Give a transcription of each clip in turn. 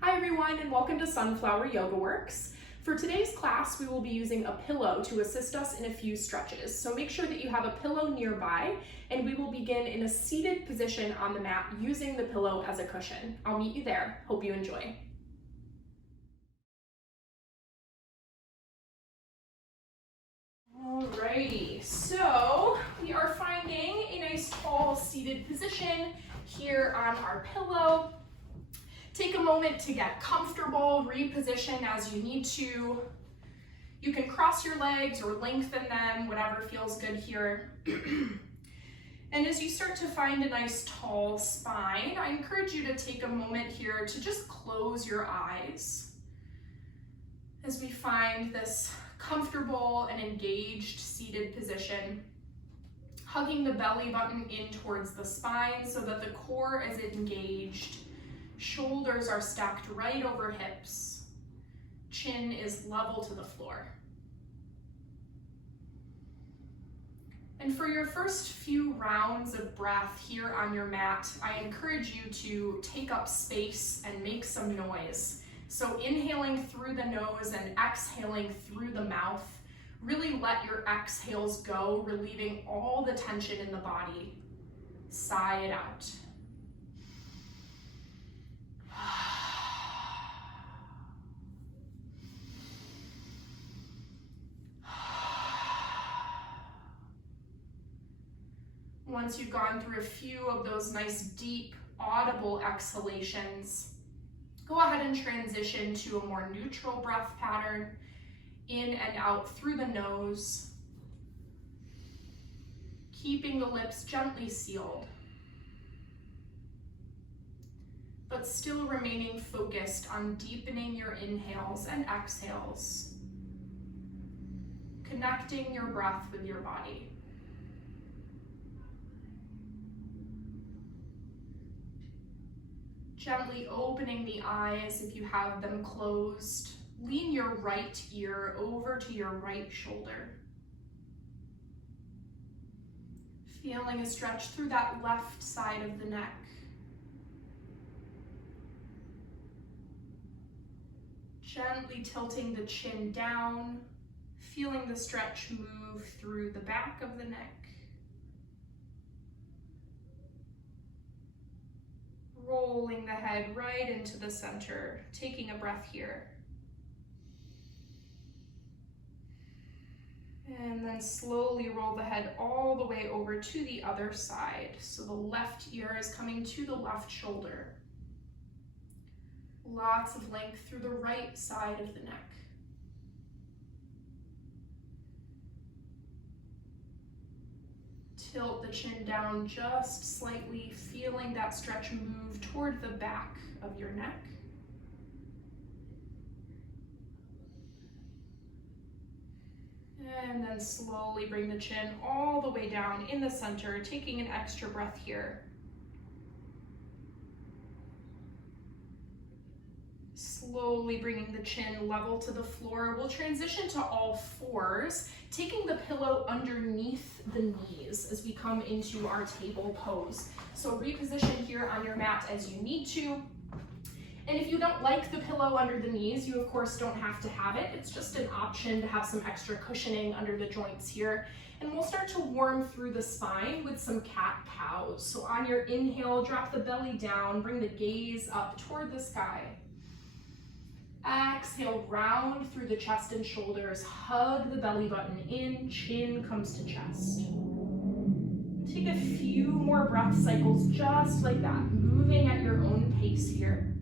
Hi everyone, and welcome to Sunflower Yoga Works. For today's class, we will be using a pillow to assist us in a few stretches. So make sure that you have a pillow nearby, and we will begin in a seated position on the mat using the pillow as a cushion. I'll meet you there. Hope you enjoy. Alrighty, so we are finding a nice tall seated position here on our pillow. Take a moment to get comfortable, reposition as you need to. You can cross your legs or lengthen them, whatever feels good here. And as you start to find a nice tall spine, I encourage you to take a moment here to just close your eyes as we find this comfortable and engaged seated position, hugging the belly button in towards the spine so that the core is engaged. Shoulders are stacked right over hips. Chin is level to the floor. And for your first few rounds of breath here on your mat, I encourage you to take up space and make some noise. So inhaling through the nose and exhaling through the mouth. Really let your exhales go, relieving all the tension in the body. Sigh it out. Once you've gone through a few of those nice, deep, audible exhalations, go ahead and transition to a more neutral breath pattern, in and out through the nose, keeping the lips gently sealed, but still remaining focused on deepening your inhales and exhales, connecting your breath with your body. Gently opening the eyes if you have them closed. Lean your right ear over to your right shoulder. Feeling a stretch through that left side of the neck. Gently tilting the chin down, feeling the stretch move through the back of the neck. Rolling the head right into the center, taking a breath here. And then slowly roll the head all the way over to the other side. So the left ear is coming to the left shoulder. Lots of length through the right side of the neck. Tilt the chin down just slightly, feeling that stretch move toward the back of your neck. And then slowly bring the chin all the way down in the center, taking an extra breath here. Slowly bringing the chin level to the floor. We'll transition to all fours, taking the pillow underneath the knees as we come into our table pose. So reposition here on your mat as you need to. And if you don't like the pillow under the knees, you of course don't have to have it. It's just an option to have some extra cushioning under the joints here. And we'll start to warm through the spine with some cat-cows. So on your inhale, drop the belly down, bring the gaze up toward the sky. Exhale, round through the chest and shoulders, hug the belly button in, chin comes to chest. Take a few more breath cycles just like that, moving at your own pace here.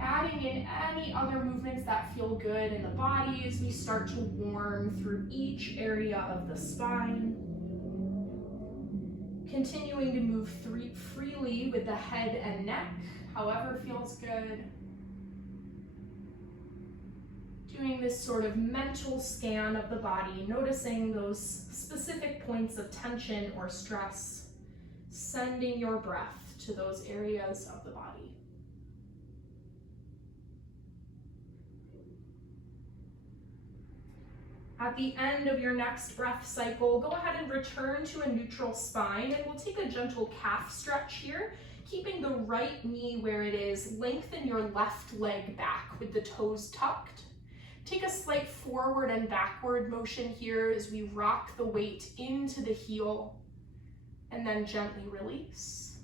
Adding in any other movements that feel good in the body as we start to warm through each area of the spine. Continuing to move freely with the head and neck, however feels good. Doing this sort of mental scan of the body, noticing those specific points of tension or stress, sending your breath to those areas of the body. At the end of your next breath cycle, go ahead and return to a neutral spine, and we'll take a gentle calf stretch here. keeping the right knee where it is. Lengthen your left leg back with the toes tucked. Take a slight forward and backward motion here as we rock the weight into the heel and then gently release.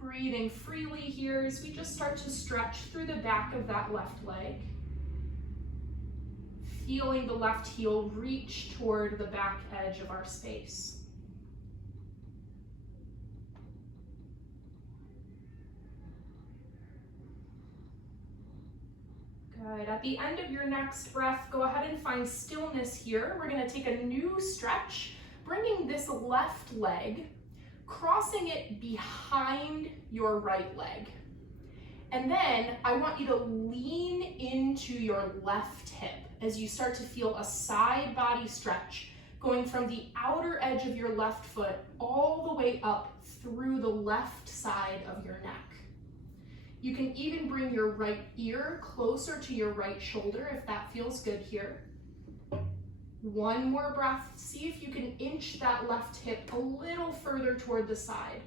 Breathing freely here as we just start to stretch through the back of that left leg. Feeling the left heel reach toward the back edge of our space. Good. At the end of your next breath, go ahead and find stillness here. We're going to take a new stretch, bringing this left leg, crossing it behind your right leg. And then I want you to lean into your left hip as you start to feel a side body stretch going from the outer edge of your left foot all the way up through the left side of your neck. You can even bring your right ear closer to your right shoulder if that feels good here. One more breath. See if you can inch that left hip a little further toward the side.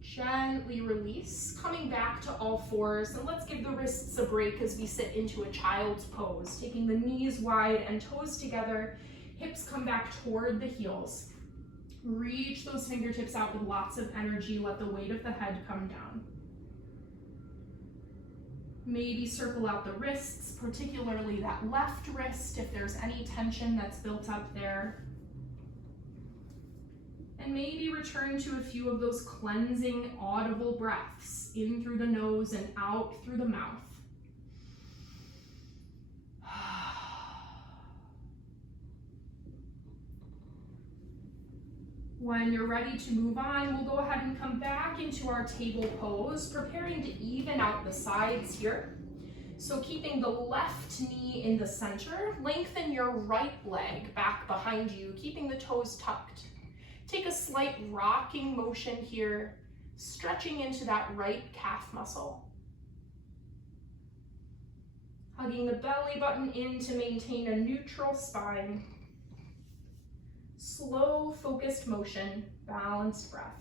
Gently release, coming back to all fours, and let's give the wrists a break as we sit into a child's pose, taking the knees wide and toes together, hips come back toward the heels. Reach those fingertips out with lots of energy, let the weight of the head come down. Maybe circle out the wrists, particularly that left wrist if there's any tension that's built up there. And maybe return to a few of those cleansing, audible breaths, in through the nose and out through the mouth. When you're ready to move on, we'll go ahead and come back into our table pose, preparing to even out the sides here. So keeping the left knee in the center, lengthen your right leg back behind you, keeping the toes tucked. Take a slight rocking motion here, stretching into that right calf muscle. Hugging the belly button in to maintain a neutral spine. Slow, focused motion, balanced breath.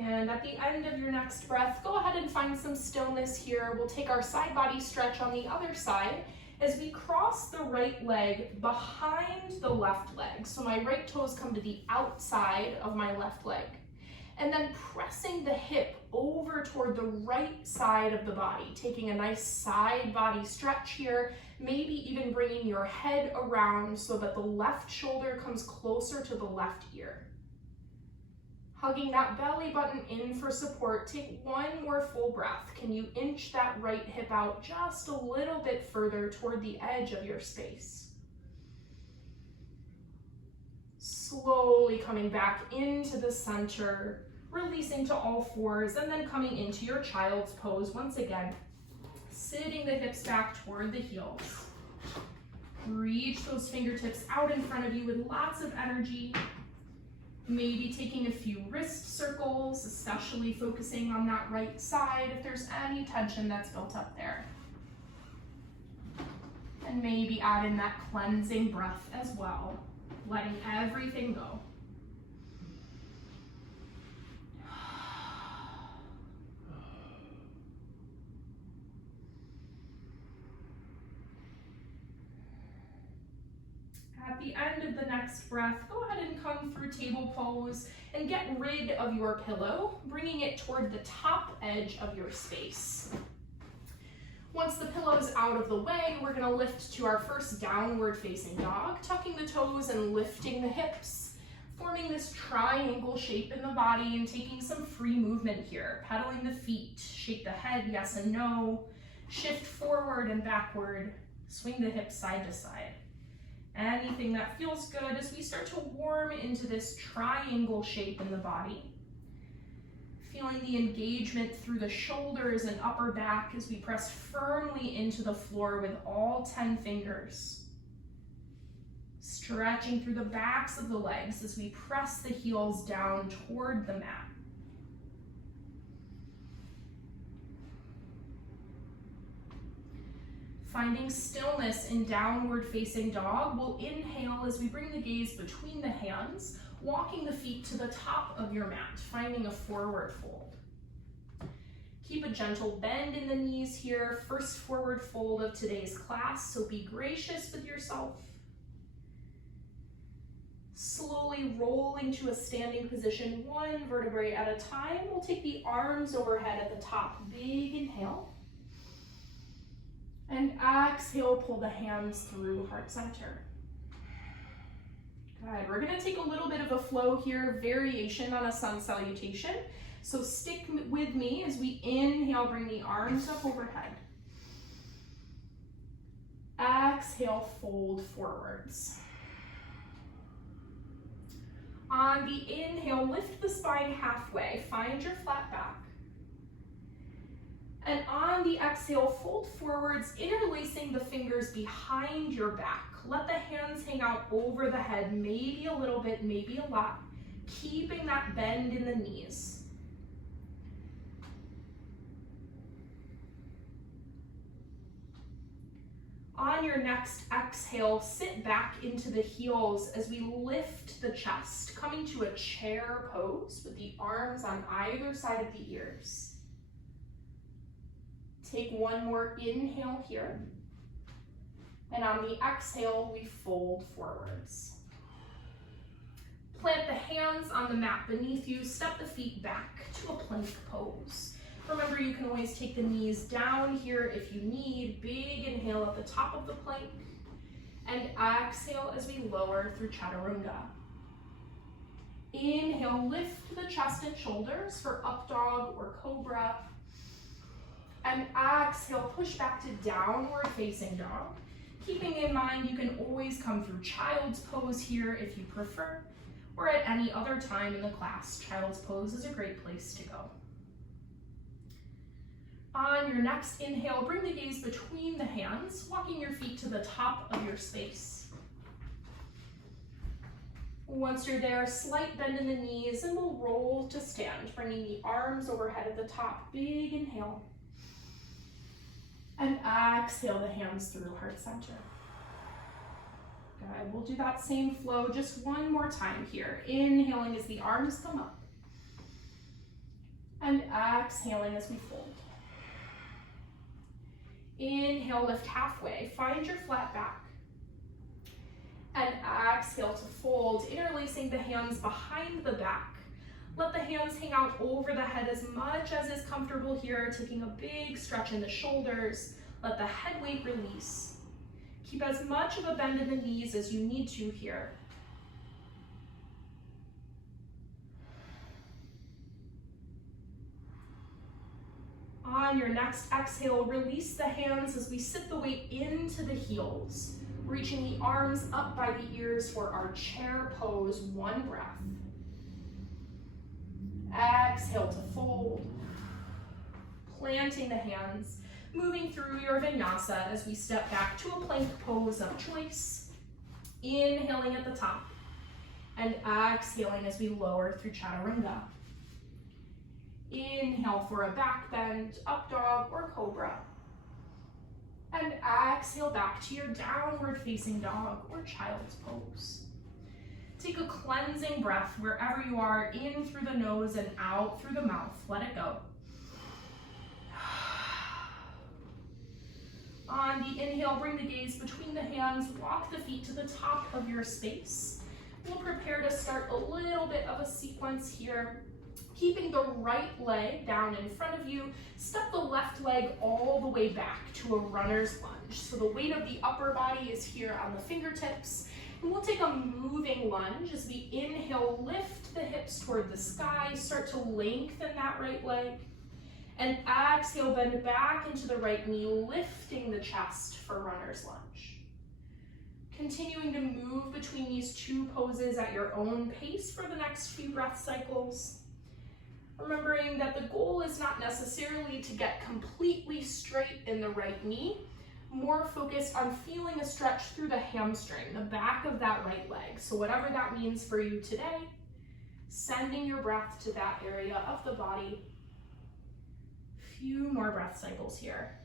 And at the end of your next breath, go ahead and find some stillness here. We'll take our side body stretch on the other side as we cross the right leg behind the left leg. So my right toes come to the outside of my left leg. And then pressing the hip over toward the right side of the body, taking a nice side body stretch here, maybe even bringing your head around so that the left shoulder comes closer to the left ear. Hugging that belly button in for support, take one more full breath. Can you inch that right hip out just a little bit further toward the edge of your space? Slowly coming back into the center, releasing to all fours, and then coming into your child's pose once again. Sitting the hips back toward the heels. Reach those fingertips out in front of you with lots of energy. Maybe taking a few wrist circles, especially focusing on that right side if there's any tension that's built up there. And maybe add in that cleansing breath as well, letting everything go. At the end of the next breath, go ahead and come through table pose and get rid of your pillow, bringing it toward the top edge of your space. Once the pillow's out of the way, we're going to lift to our first downward facing dog, tucking the toes and lifting the hips, forming this triangle shape in the body and taking some free movement here, pedaling the feet, shake the head yes and no, shift forward and backward, swing the hips side to side. Anything that feels good as we start to warm into this triangle shape in the body. Feeling the engagement through the shoulders and upper back as we press firmly into the floor with all 10 fingers. Stretching through the backs of the legs as we press the heels down toward the mat. Finding stillness in downward facing dog, we'll inhale as we bring the gaze between the hands, walking the feet to the top of your mat, finding a forward fold. Keep a gentle bend in the knees here, first forward fold of today's class, so be gracious with yourself. Slowly rolling to a standing position, one vertebrae at a time. We'll take the arms overhead at the top. Big inhale. And exhale, pull the hands through heart center. Good. We're going to take a little bit of a flow here, variation on a sun salutation. So stick with me as we inhale, bring the arms up overhead. Exhale, fold forwards. On the inhale, lift the spine halfway, find your flat back. And on the exhale, fold forwards, interlacing the fingers behind your back. Let the hands hang out over the head, maybe a little bit, maybe a lot, keeping that bend in the knees. On your next exhale, sit back into the heels as we lift the chest, coming to a chair pose with the arms on either side of the ears. Take one more inhale here. And on the exhale, we fold forwards. Plant the hands on the mat beneath you, step the feet back to a plank pose. Remember, you can always take the knees down here if you need. Big inhale at the top of the plank. And exhale as we lower through chaturanga. Inhale, lift the chest and shoulders for up dog or cobra. And exhale, push back to downward facing dog. Keeping in mind, you can always come through child's pose here if you prefer, or at any other time in the class. Child's pose is a great place to go. On your next inhale, bring the gaze between the hands, walking your feet to the top of your space. Once you're there, slight bend in the knees, and we'll roll to stand, bringing the arms overhead at the top. Big inhale. And exhale the hands through heart center. Good. We'll do that same flow just one more time here. Inhaling as the arms come up. And exhaling as we fold. Inhale, lift halfway. Find your flat back. And exhale to fold, interlacing the hands behind the back. Let the hands hang out over the head as much as is comfortable here, taking a big stretch in the shoulders. Let the head weight release. Keep as much of a bend in the knees as you need to here. On your next exhale, release the hands as we sit the weight into the heels, reaching the arms up by the ears for our chair pose. One breath. Exhale to fold. Planting the hands, moving through your vinyasa as we step back to a plank pose of choice. Inhaling at the top and exhaling as we lower through chaturanga. Inhale for a back bend, up dog or cobra. And exhale back to your downward facing dog or child's pose. Take a cleansing breath wherever you are, in through the nose and out through the mouth. Let it go. On the inhale, bring the gaze between the hands, walk the feet to the top of your space. We'll prepare to start a little bit of a sequence here. Keeping the right leg down in front of you, step the left leg all the way back to a runner's lunge. So the weight of the upper body is here on the fingertips. And we'll take a moving lunge as we inhale, lift the hips toward the sky, start to lengthen that right leg. And exhale, bend back into the right knee, lifting the chest for runner's lunge. Continuing to move between these two poses at your own pace for the next few breath cycles. Remembering that the goal is not necessarily to get completely straight in the right knee, more focused on feeling a stretch through the hamstring, the back of that right leg. So whatever that means for you today, sending your breath to that area of the body. Few more breath cycles here.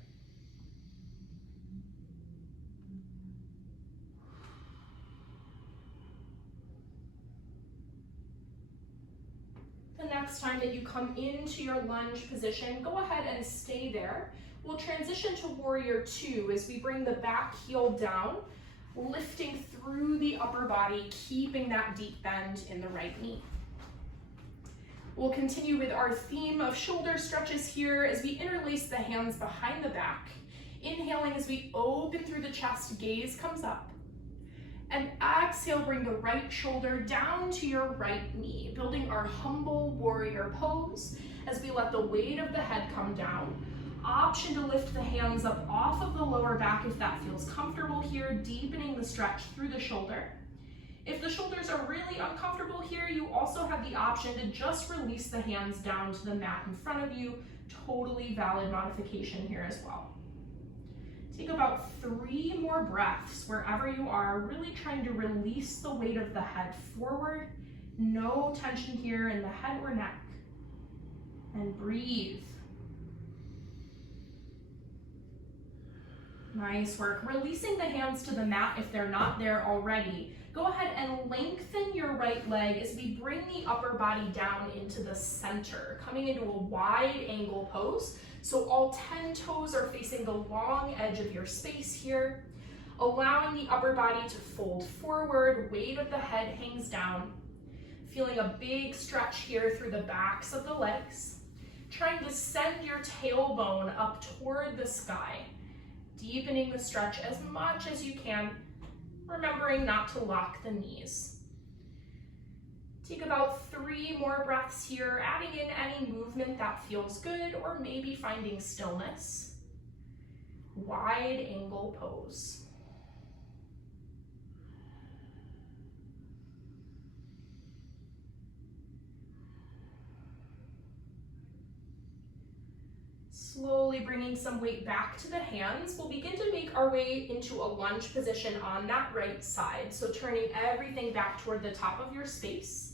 next time that you come into your lunge position, go ahead and stay there. We'll transition to warrior two as we bring the back heel down, lifting through the upper body, keeping that deep bend in the right knee. We'll continue with our theme of shoulder stretches here as we interlace the hands behind the back. Inhaling as we open through the chest, gaze comes up. And exhale, bring the right shoulder down to your right knee, building our humble warrior pose as we let the weight of the head come down. Option to lift the hands up off of the lower back if that feels comfortable here, deepening the stretch through the shoulder. If the shoulders are really uncomfortable here, you also have the option to just release the hands down to the mat in front of you. Totally valid modification here as well. Take about 3 more breaths wherever you are, really trying to release the weight of the head forward. No tension here in the head or neck. And breathe. Nice work. Releasing the hands to the mat if they're not there already. Go ahead and lengthen your right leg as we bring the upper body down into the center, coming into a wide angle pose. So all 10 toes are facing the long edge of your space here, allowing the upper body to fold forward, weight of the head hangs down, feeling a big stretch here through the backs of the legs, trying to send your tailbone up toward the sky, deepening the stretch as much as you can, remembering not to lock the knees. Take about 3 more breaths here, adding in any movement that feels good or maybe finding stillness. Wide angle pose. Slowly bringing some weight back to the hands, we'll begin to make our way into a lunge position on that right side. So turning everything back toward the top of your space.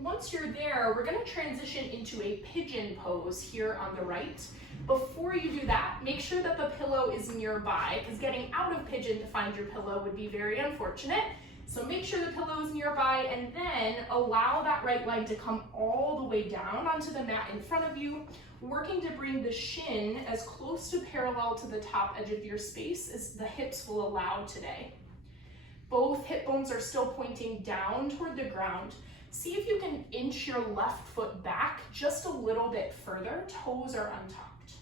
Once you're there, we're going to transition into a pigeon pose here on the right. Before you do that, make sure that the pillow is nearby, because getting out of pigeon to find your pillow would be very unfortunate. So make sure the pillow is nearby, and then allow that right leg to come all the way down onto the mat in front of you, working to bring the shin as close to parallel to the top edge of your space as the hips will allow today. Both hip bones are still pointing down toward the ground. See if you can inch your left foot back just a little bit further. Toes are untucked.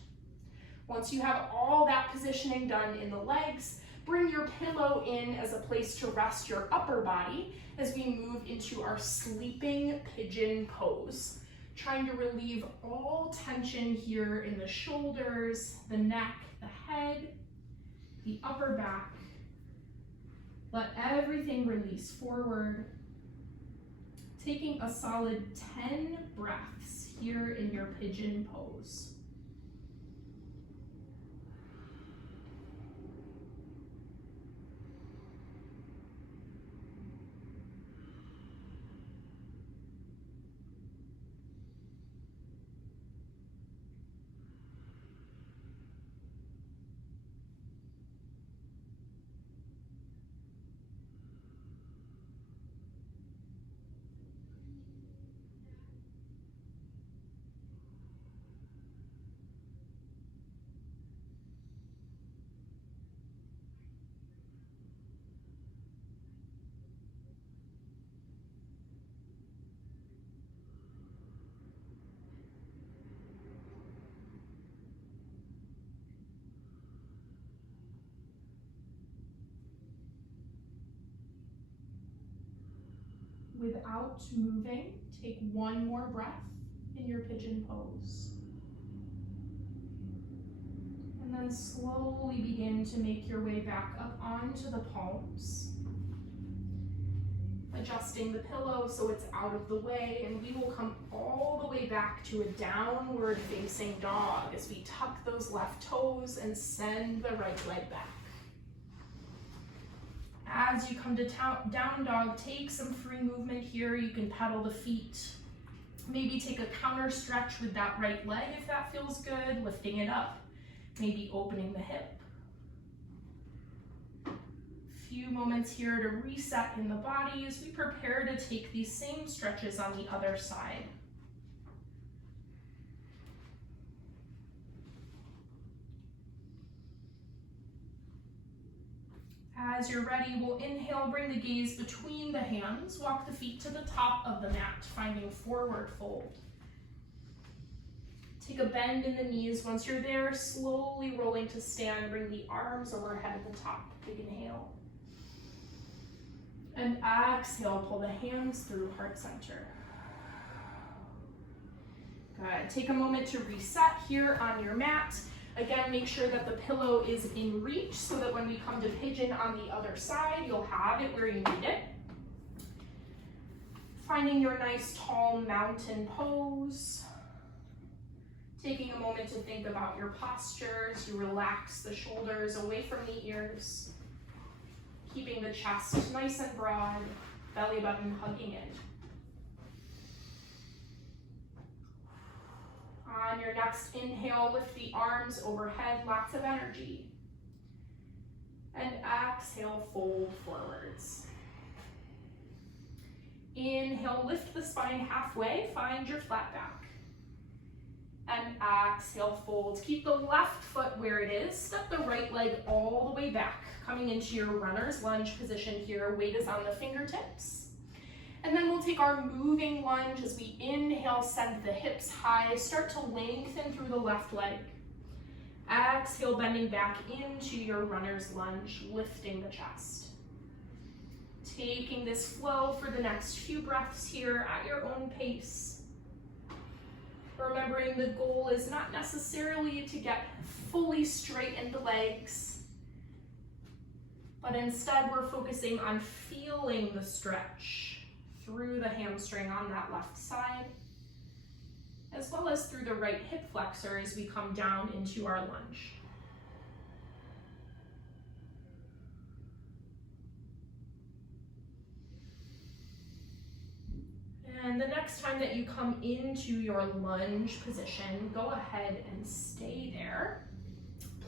Once you have all that positioning done in the legs, bring your pillow in as a place to rest your upper body as we move into our sleeping pigeon pose. Trying to relieve all tension here in the shoulders, the neck, the head, the upper back. Let everything release forward. Taking a solid 10 breaths here in your pigeon pose. Without moving, take 1 more breath in your pigeon pose. And then slowly begin to make your way back up onto the palms. Adjusting the pillow so it's out of the way, and we will come all the way back to a downward facing dog as we tuck those left toes and send the right leg back. As you come to down dog, take some free movement here. You can pedal the feet. Maybe take a counter stretch with that right leg if that feels good, lifting it up. Maybe opening the hip. Few moments here to reset in the body as we prepare to take these same stretches on the other side. As you're ready, we'll inhale, bring the gaze between the hands, walk the feet to the top of the mat, finding forward fold. Take a bend in the knees. Once you're there, slowly rolling to stand, bring the arms overhead at the top. Big inhale. And exhale, pull the hands through heart center. Good. Take a moment to reset here on your mat. Again, make sure that the pillow is in reach so that when we come to pigeon on the other side, you'll have it where you need it. Finding your nice tall mountain pose. Taking a moment to think about your posture as you relax the shoulders away from the ears. Keeping the chest nice and broad, belly button hugging in. On your next inhale, lift the arms overhead, lots of energy. And exhale, fold forwards. Inhale, lift the spine halfway, find your flat back. And exhale, fold. Keep the left foot where it is. Step the right leg all the way back, coming into your runner's lunge position here. Weight is on the fingertips. And then we'll take our moving lunge as we inhale, send the hips high, start to lengthen through the left leg. Exhale, bending back into your runner's lunge, lifting the chest. Taking this flow for the next few breaths here at your own pace. Remembering the goal is not necessarily to get fully straightened legs, but instead we're focusing on feeling the stretch through the hamstring on that left side, as well as through the right hip flexor as we come down into our lunge. And the next time that you come into your lunge position, go ahead and stay there.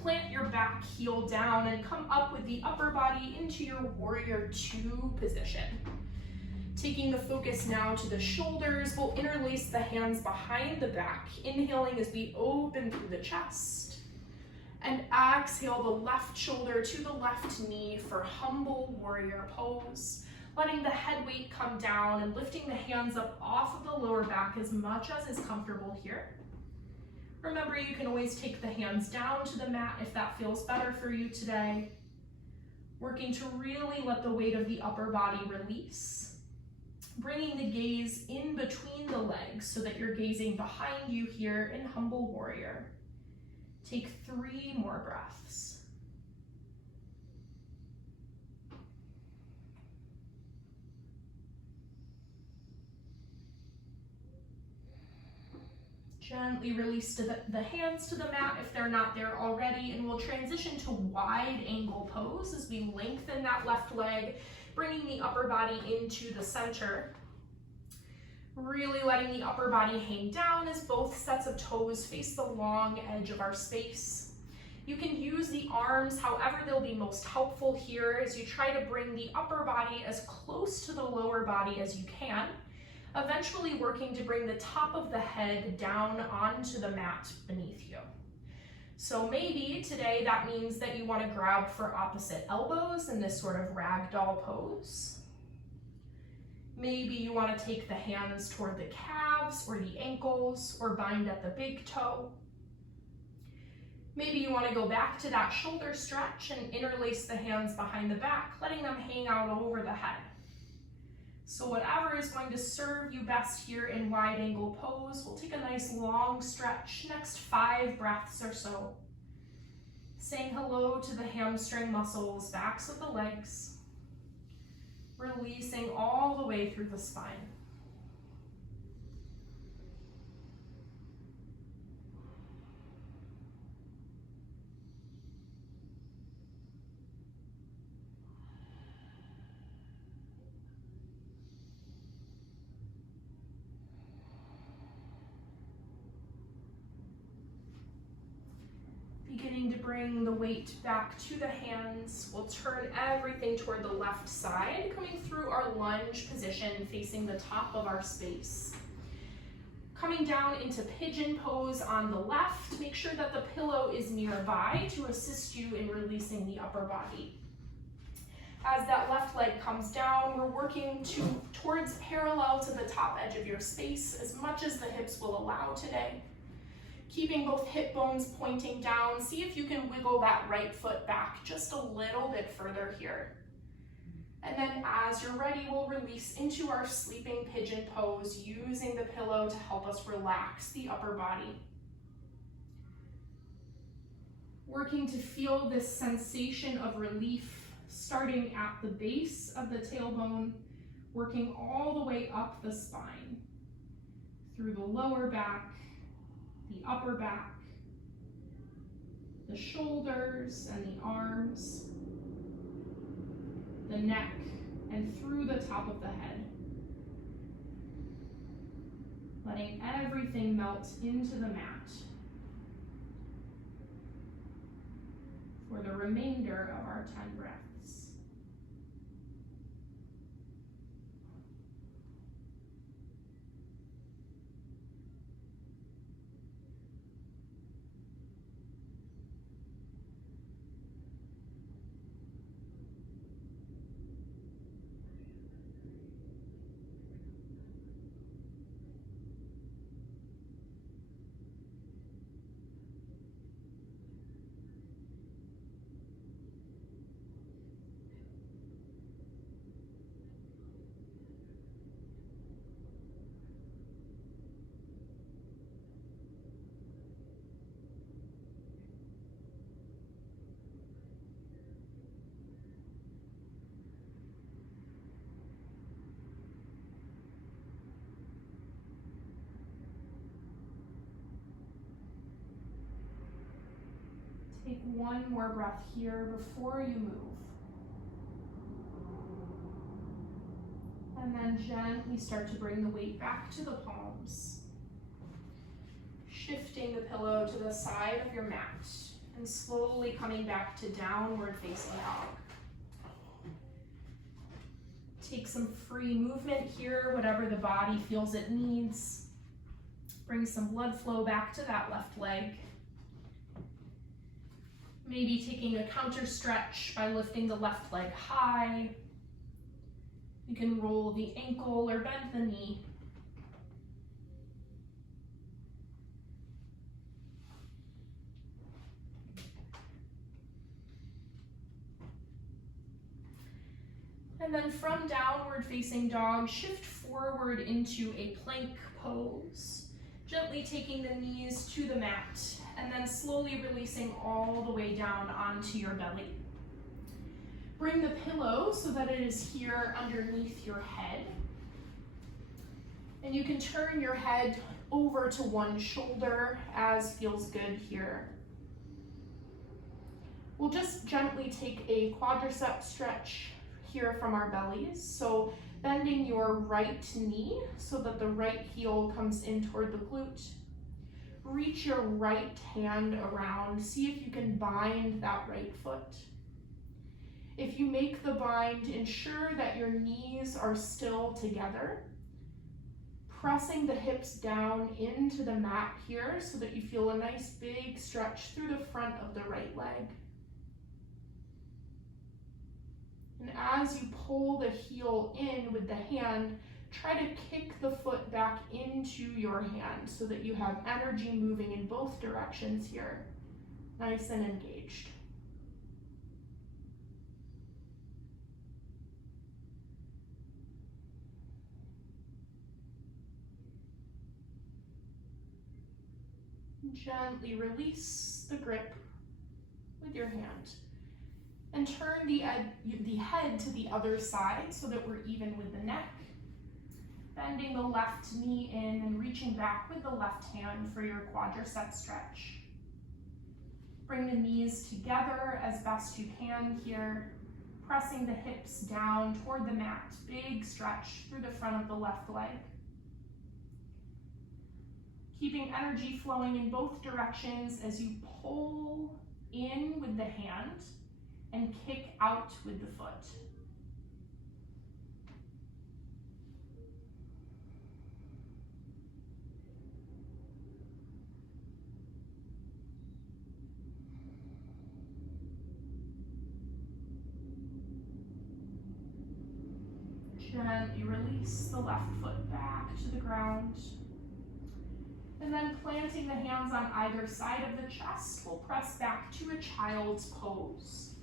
Plant your back heel down and come up with the upper body into your warrior two position. Taking the focus now to the shoulders, we'll interlace the hands behind the back, inhaling as we open through the chest. And exhale the left shoulder to the left knee for humble warrior pose. Letting the head weight come down and lifting the hands up off of the lower back as much as is comfortable here. Remember, you can always take the hands down to the mat if that feels better for you today. Working to really let the weight of the upper body release. Bringing the gaze in between the legs so that you're gazing behind you here in humble warrior. Take 3 more breaths. Gently release the hands to the mat if they're not there already, and we'll transition to wide angle pose as we lengthen that left leg, bringing the upper body into the center. Really letting the upper body hang down as both sets of toes face the long edge of our space. You can use the arms however they'll be most helpful here as you try to bring the upper body as close to the lower body as you can, eventually working to bring the top of the head down onto the mat beneath you. So maybe today that means that you want to grab for opposite elbows in this sort of ragdoll pose. Maybe you want to take the hands toward the calves or the ankles or bind at the big toe. Maybe you want to go back to that shoulder stretch and interlace the hands behind the back, letting them hang out over the head. So whatever is going to serve you best here in wide angle pose, we'll take a nice long stretch, next 5 breaths or so. Saying hello to the hamstring muscles, backs of the legs. Releasing all the way through the spine. Beginning to bring the weight back to the hands. We'll turn everything toward the left side, coming through our lunge position, facing the top of our space. Coming down into pigeon pose on the left, make sure that the pillow is nearby to assist you in releasing the upper body. As that left leg comes down, we're working towards parallel to the top edge of your space as much as the hips will allow today. Keeping both hip bones pointing down, see if you can wiggle that right foot back just a little bit further here. And then as you're ready, we'll release into our sleeping pigeon pose, using the pillow to help us relax the upper body. Working to feel this sensation of relief, starting at the base of the tailbone, working all the way up the spine, through the lower back, the upper back, the shoulders and the arms, the neck, and through the top of the head. Letting everything melt into the mat for the remainder of our 10 breaths. Take one more breath here before you move. And then gently start to bring the weight back to the palms. Shifting the pillow to the side of your mat and slowly coming back to downward facing dog. Take some free movement here, whatever the body feels it needs. Bring some blood flow back to that left leg. Maybe taking a counter stretch by lifting the left leg high. You can roll the ankle or bend the knee. And then from downward facing dog, shift forward into a plank pose. Gently taking the knees to the mat and then slowly releasing all the way down onto your belly. Bring the pillow so that it is here underneath your head. And you can turn your head over to one shoulder as feels good here. We'll just gently take a quadricep stretch here from our bellies. So bending your right knee so that the right heel comes in toward the glute. Reach your right hand around. See if you can bind that right foot. If you make the bind, ensure that your knees are still together. Pressing the hips down into the mat here so that you feel a nice big stretch through the front of the right leg. And as you pull the heel in with the hand, try to kick the foot back into your hand so that you have energy moving in both directions here, nice and engaged. Gently release the grip with your hand and turn the head to the other side so that we're even with the neck. Bending the left knee in and reaching back with the left hand for your quadricep stretch. Bring the knees together as best you can here, pressing the hips down toward the mat. Big stretch through the front of the left leg. Keeping energy flowing in both directions as you pull in with the hand and kick out with the foot. Gently release the left foot back to the ground. And then planting the hands on either side of the chest, we'll press back to a child's pose.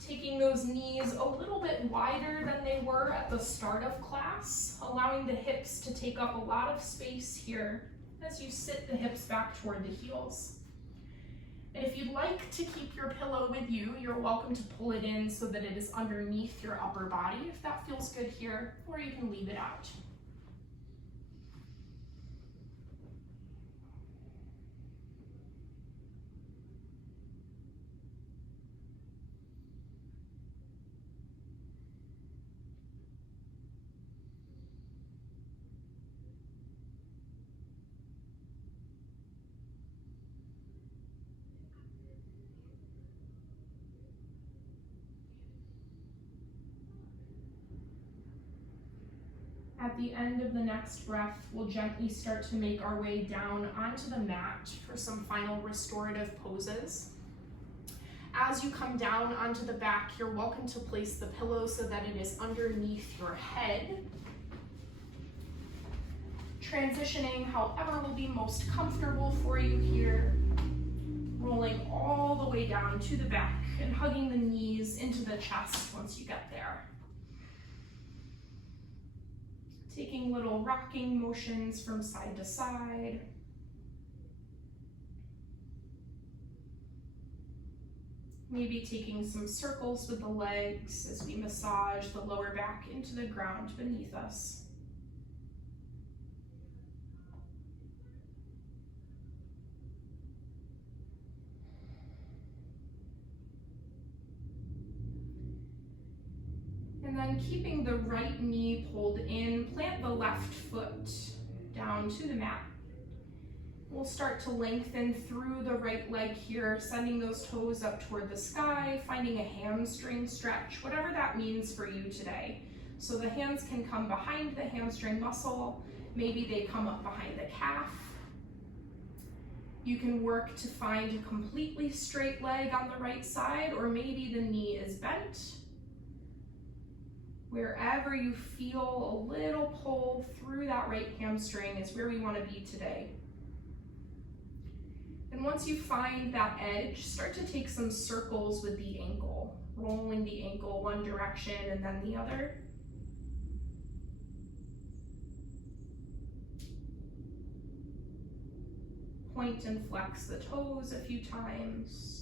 Taking those knees a little bit wider than they were at the start of class, allowing the hips to take up a lot of space here as you sit the hips back toward the heels. And if you'd like to keep your pillow with you, you're welcome to pull it in so that it is underneath your upper body if that feels good here, or you can leave it out. At the end of the next breath, we'll gently start to make our way down onto the mat for some final restorative poses. As you come down onto the back, you're welcome to place the pillow so that it is underneath your head. Transitioning however will be most comfortable for you here. Rolling all the way down to the back and hugging the knees into the chest once you get there. Taking little rocking motions from side to side. Maybe taking some circles with the legs as we massage the lower back into the ground beneath us. And then keeping the right knee pulled in, plant the left foot down to the mat. We'll start to lengthen through the right leg here, sending those toes up toward the sky, finding a hamstring stretch, whatever that means for you today. So the hands can come behind the hamstring muscle, maybe they come up behind the calf. You can work to find a completely straight leg on the right side, or maybe the knee is bent. Wherever you feel a little pull through that right hamstring is where we want to be today. And once you find that edge, start to take some circles with the ankle, rolling the ankle one direction and then the other. Point and flex the toes a few times.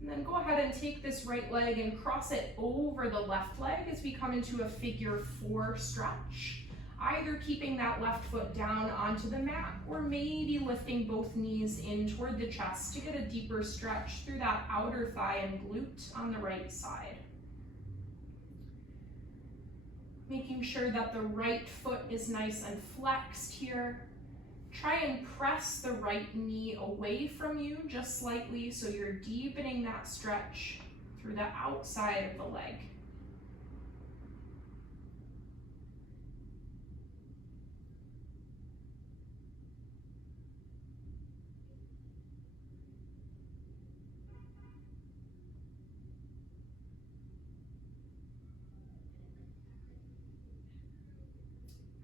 And then go ahead and take this right leg and cross it over the left leg as we come into a figure 4 stretch. Either keeping that left foot down onto the mat or maybe lifting both knees in toward the chest to get a deeper stretch through that outer thigh and glute on the right side. Making sure that the right foot is nice and flexed here. Try and press the right knee away from you just slightly so you're deepening that stretch through the outside of the leg.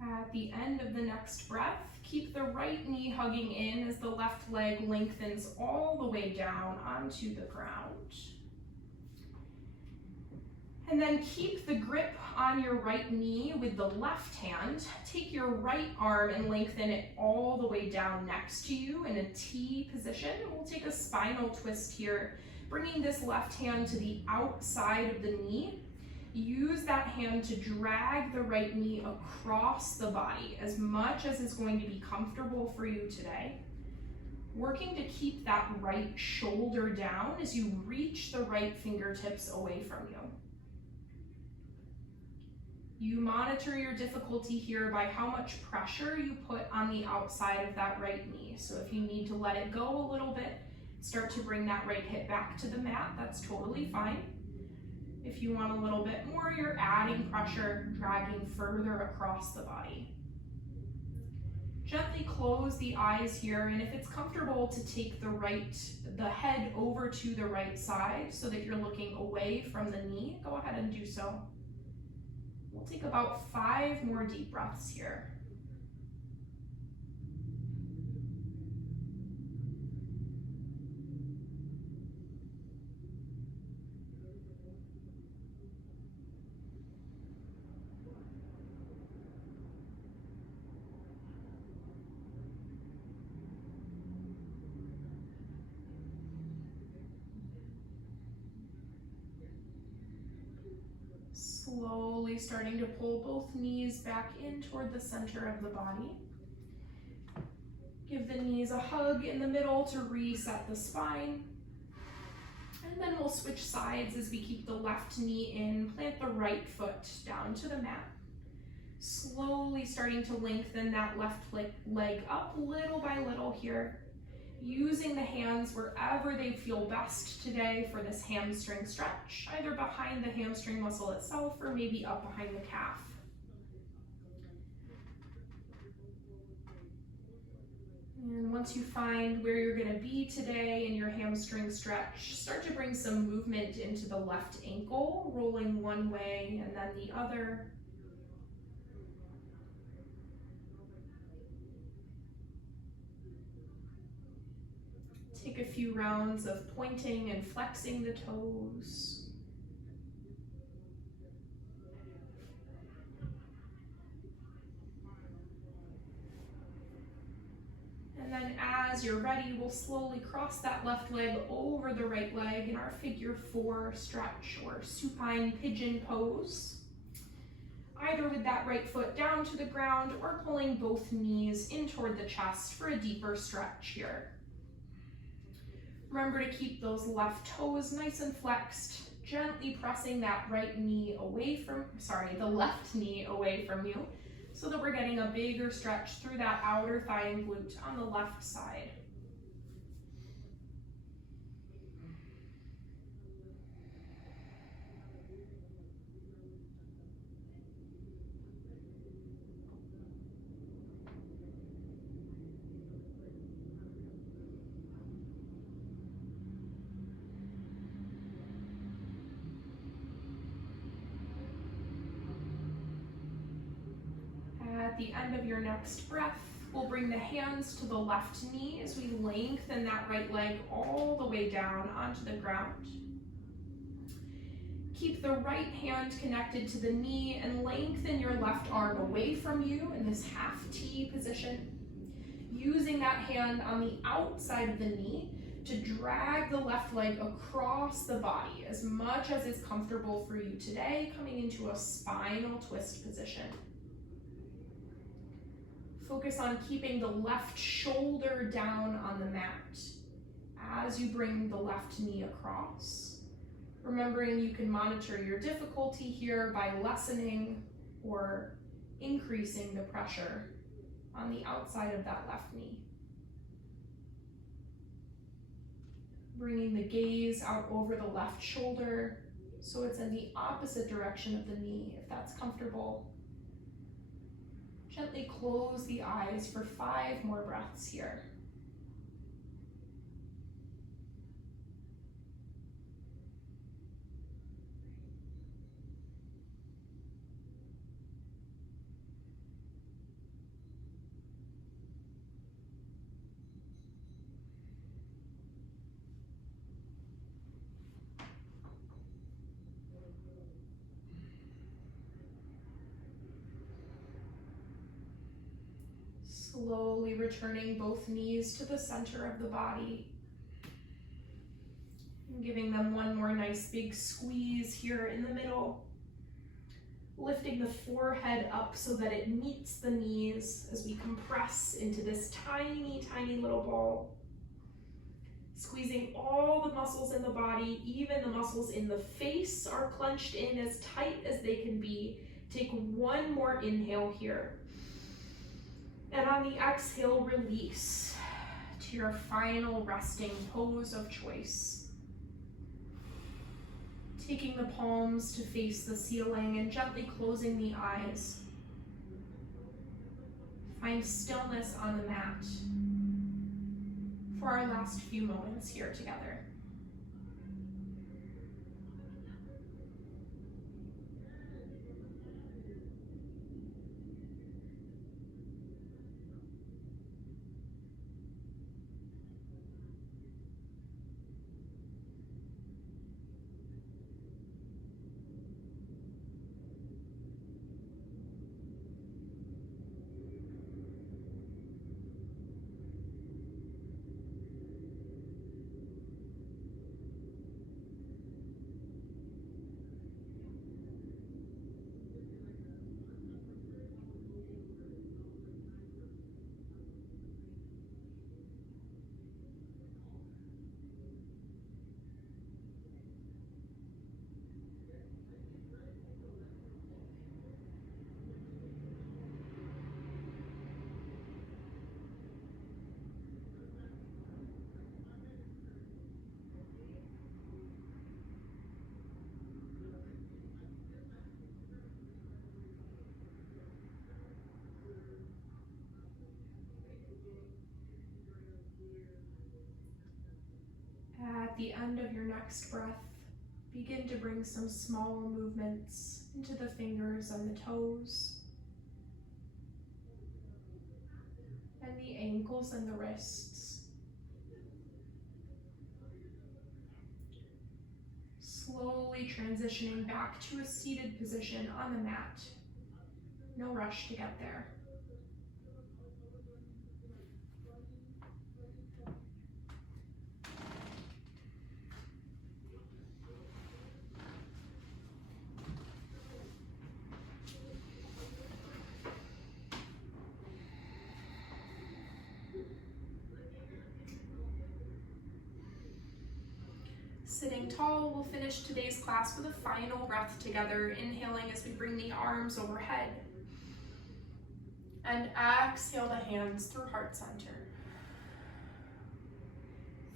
At the end of the next breath, keep the right knee hugging in as the left leg lengthens all the way down onto the ground. And then keep the grip on your right knee with the left hand. Take your right arm and lengthen it all the way down next to you in a T position. We'll take a spinal twist here, bringing this left hand to the outside of the knee. Use that hand to drag the right knee across the body as much as is going to be comfortable for you today. Working to keep that right shoulder down as you reach the right fingertips away from you. You monitor your difficulty here by how much pressure you put on the outside of that right knee. So if you need to let it go a little bit, start to bring that right hip back to the mat, that's totally fine. If you want a little bit more, you're adding pressure, dragging further across the body. Gently close the eyes here, and if it's comfortable to take the head over to the right side so that you're looking away from the knee, go ahead and do so. We'll take about 5 more deep breaths here. Slowly starting to pull both knees back in toward the center of the body. Give the knees a hug in the middle to reset the spine. And then we'll switch sides as we keep the left knee in, plant the right foot down to the mat. Slowly starting to lengthen that left leg up little by little here. Using the hands wherever they feel best today for this hamstring stretch, either behind the hamstring muscle itself or maybe up behind the calf. And once you find where you're going to be today in your hamstring stretch, start to bring some movement into the left ankle, rolling one way and then the other. Take a few rounds of pointing and flexing the toes. And then as you're ready, we'll slowly cross that left leg over the right leg in our figure 4 stretch or supine pigeon pose. Either with that right foot down to the ground or pulling both knees in toward the chest for a deeper stretch here. Remember to keep those left toes nice and flexed, gently pressing that the left knee away from you so that we're getting a bigger stretch through that outer thigh and glute on the left side. At the end of your next breath, we'll bring the hands to the left knee as we lengthen that right leg all the way down onto the ground. Keep the right hand connected to the knee and lengthen your left arm away from you in this half T position. Using that hand on the outside of the knee to drag the left leg across the body as much as is comfortable for you today, coming into a spinal twist position. Focus on keeping the left shoulder down on the mat as you bring the left knee across. Remembering you can monitor your difficulty here by lessening or increasing the pressure on the outside of that left knee. Bringing the gaze out over the left shoulder so it's in the opposite direction of the knee if that's comfortable. Gently close the eyes for 5 more breaths here. Slowly returning both knees to the center of the body. And giving them one more nice big squeeze here in the middle. Lifting the forehead up so that it meets the knees as we compress into this tiny, tiny little ball. Squeezing all the muscles in the body, even the muscles in the face are clenched in as tight as they can be. Take one more inhale here. And on the exhale, release to your final resting pose of choice. Taking the palms to face the ceiling and gently closing the eyes. Find stillness on the mat for our last few moments here together. At the end of your next breath, begin to bring some small movements into the fingers and the toes, and the ankles and the wrists. Slowly transitioning back to a seated position on the mat. No rush to get there. Sitting tall, we'll finish today's class with a final breath together, inhaling as we bring the arms overhead. And exhale the hands through heart center.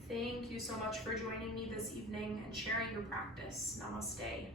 Thank you so much for joining me this evening and sharing your practice. Namaste.